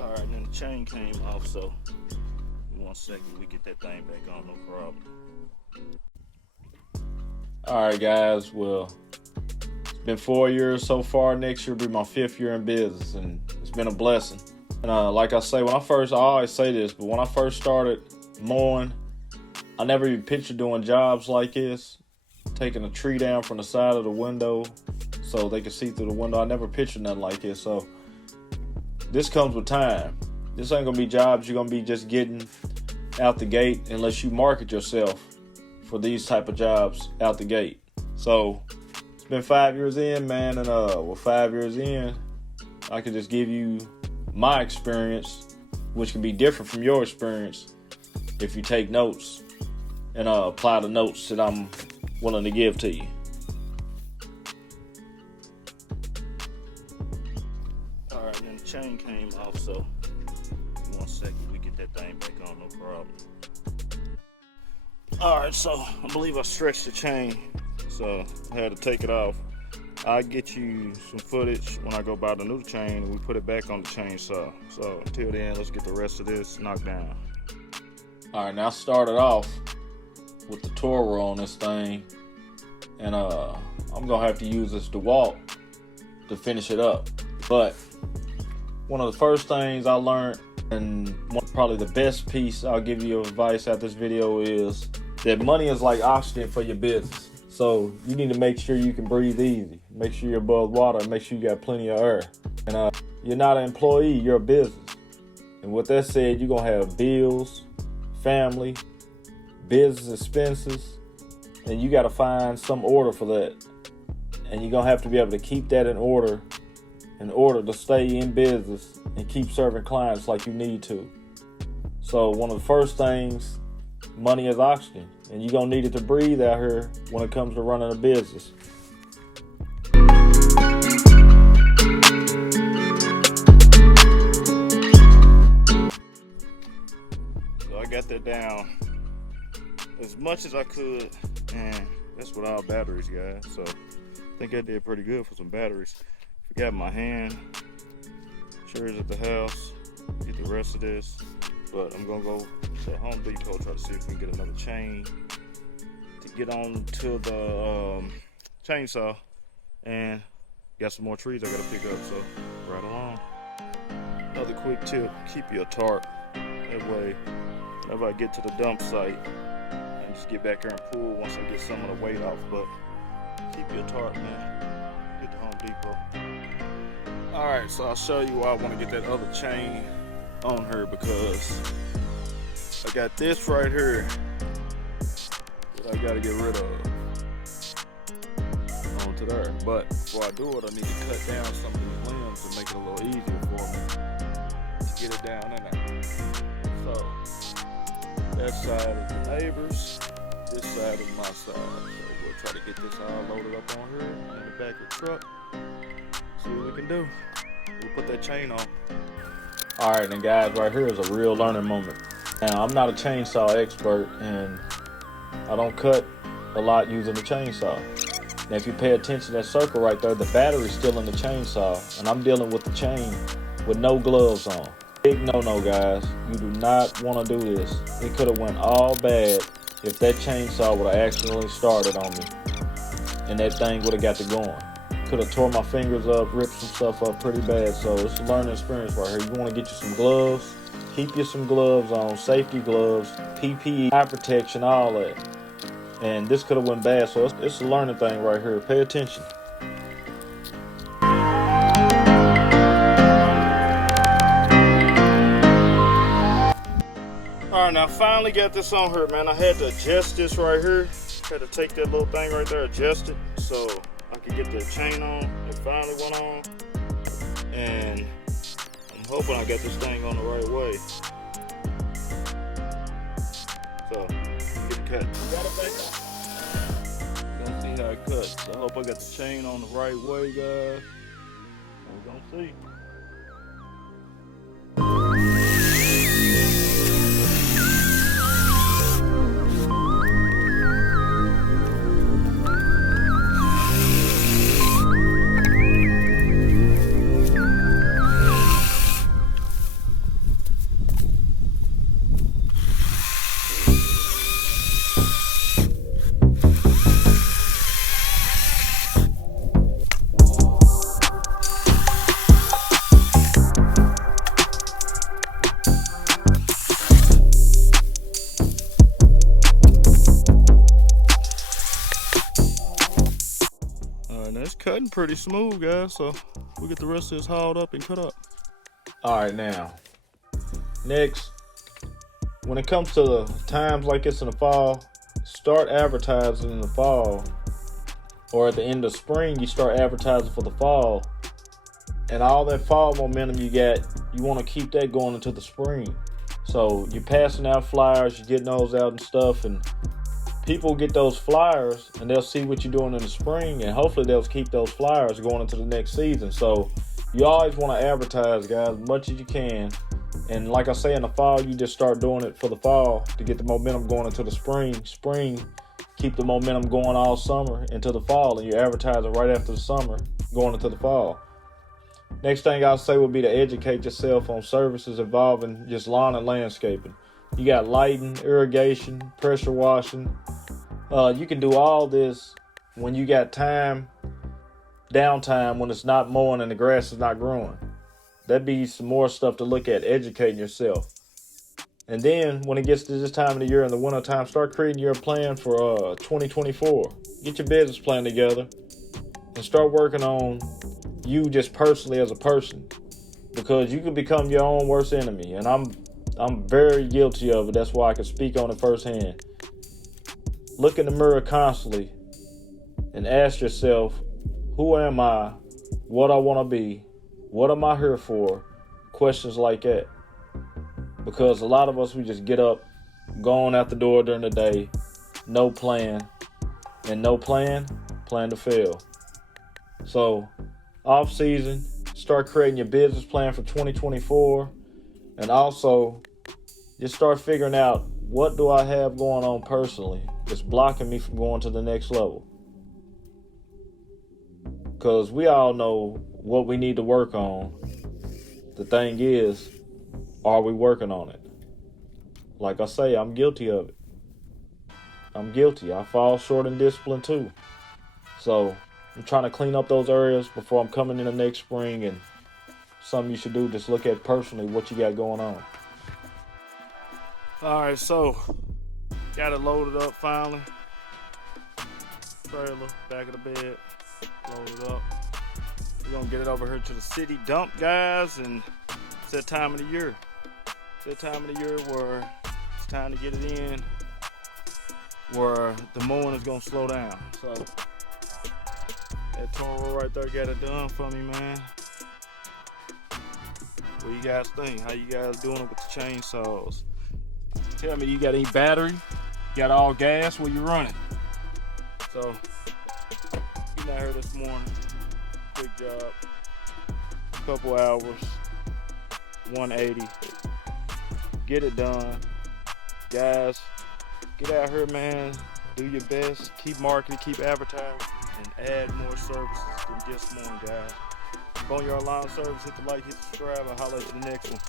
Alright, and then the chain came off, so in 1 second we get that thing back on, no problem. Alright guys, well, it's been 4 years so far. Next year will be my 5th year in business, and it's been a blessing. And like I say, I always say this, but when I first started mowing, I never even pictured doing jobs like this, taking a tree down from the side of the window so they could see through the window. I never pictured nothing like this. So this comes with time. This ain't gonna be jobs you're gonna be just getting out the gate unless you market yourself for these type of jobs out the gate. So it's been 5 years in, man, and 5 years in, I can just give you my experience, which can be different from your experience if you take notes and apply the notes that I'm willing to give to you. Alright, and then the chain came off, so in 1 second we get that thing back on, no problem. Alright, so I believe I stretched the chain, so I had to take it off. I'll get you some footage when I go buy the new chain and we put it back on the chainsaw. So until then, let's get the rest of this knocked down. Alright, now I started off with the Toro on this thing, and I'm gonna have to use this DeWalt to finish it up. But one of the first things I learned, and probably the best piece I'll give you advice at this video, is that money is like oxygen for your business. So you need to make sure you can breathe easy. Make sure you're above water, and make sure you got plenty of air. And you're not an employee, you're a business. And with that said, you're gonna have bills, family, business expenses, and you gotta find some order for that. And you're gonna have to be able to keep that in order to stay in business and keep serving clients like you need to. So one of the first things, money is oxygen, and you're gonna need it to breathe out here when it comes to running a business. So I got that down as much as I could, and that's without batteries, guys. So I think I did pretty good for some batteries. Forgot my hand. Sure is at the house. Get the rest of this. But I'm gonna go to Home Depot, try to see if we can get another chain to get on to the chainsaw. And got some more trees I gotta pick up, so right along. Another quick tip, keep your tarp. That way, whenever I get to the dump site, I can just get back here and pull once I get some of the weight off. But keep your tarp, man. Get to Home Depot. Alright, so I'll show you why I want to get that other chain on her, because I got this right here that I got to get rid of onto there. But before I do it, I need to cut down some of these limbs to make it a little easier for me to get it down in there. So that side is the neighbors, this side is my side. So we'll try to get this all loaded up on here in the back of the truck. See what we can do. We'll put that chain on. Alright, then guys, right here is a real learning moment. Now, I'm not a chainsaw expert, and I don't cut a lot using the chainsaw. Now, if you pay attention to that circle right there, the battery's still in the chainsaw, and I'm dealing with the chain with no gloves on. Big no-no, guys. You do not want to do this. It could have went all bad if that chainsaw would have accidentally started on me, and that thing would have got to going. Could have tore my fingers up, ripped some stuff up pretty bad. So it's a learning experience right here. You want to get you some gloves. Keep you some gloves on, safety gloves, PPE, eye protection, all that. And this could have went bad, so it's a learning thing right here. Pay attention. Alright, now I finally got this on here, man. I had to adjust this right here. Had to take that little thing right there, adjust it, so I could get the chain on. It finally went on, and I'm hoping I got this thing on the right way. So, get it cut. Got it back on. We're gonna see how it cuts. I hope I got the chain on the right way, guys. We're gonna see. riding pretty smooth, guys, so we get the rest of this hauled up and cut up. All right, now, next, when it comes to the times like this in the fall, start advertising in the fall, or at the end of spring, you start advertising for the fall, and all that fall momentum you got, you want to keep that going into the spring. So you're passing out flyers, you're getting those out and stuff, and people get those flyers and they'll see what you're doing in the spring, and hopefully they'll keep those flyers going into the next season. So you always want to advertise, guys, as much as you can. And like I say, in the fall, you just start doing it for the fall to get the momentum going into the spring. Spring, keep the momentum going all summer into the fall, and you advertise it right after the summer going into the fall. Next thing I'll say would be to educate yourself on services involving just lawn and landscaping. You got lighting, irrigation, pressure washing. You can do all this when you got time, downtime, when it's not mowing and the grass is not growing. That'd be some more stuff to look at, educating yourself. And then when it gets to this time of the year in the wintertime, start creating your plan for 2024. Get your business plan together and start working on you just personally as a person, because you can become your own worst enemy. And I'm very guilty of it. That's why I can speak on it firsthand. Look in the mirror constantly and ask yourself, who am I? What I want to be? What am I here for? Questions like that. Because a lot of us, we just get up, going out the door during the day, no plan. And no plan to fail. So, off season, start creating your business plan for 2024. And also, just start figuring out, what do I have going on personally that's blocking me from going to the next level? Because we all know what we need to work on. The thing is, are we working on it? Like I say, I'm guilty of it. I'm guilty. I fall short in discipline too. So I'm trying to clean up those areas before I'm coming in the next spring. And something you should do, just look at personally what you got going on. All right, so got it loaded up finally. Trailer, back of the bed, loaded up. We're gonna get it over here to the city dump, guys, and it's that time of the year. It's that time of the year where it's time to get it in, where the mowing is gonna slow down. So that Toro right there got it done for me, man. What do you guys think? How you guys doing it with the chainsaws? Tell me, you got any battery? You got all gas? Where you running? So, getting out here this morning, big job, couple hours, 180, get it done. Guys, get out here, man, do your best, keep marketing, keep advertising, and add more services than just mowing, guys. If on your lawn service, hit the like, hit the subscribe, I'll holler at you the next one.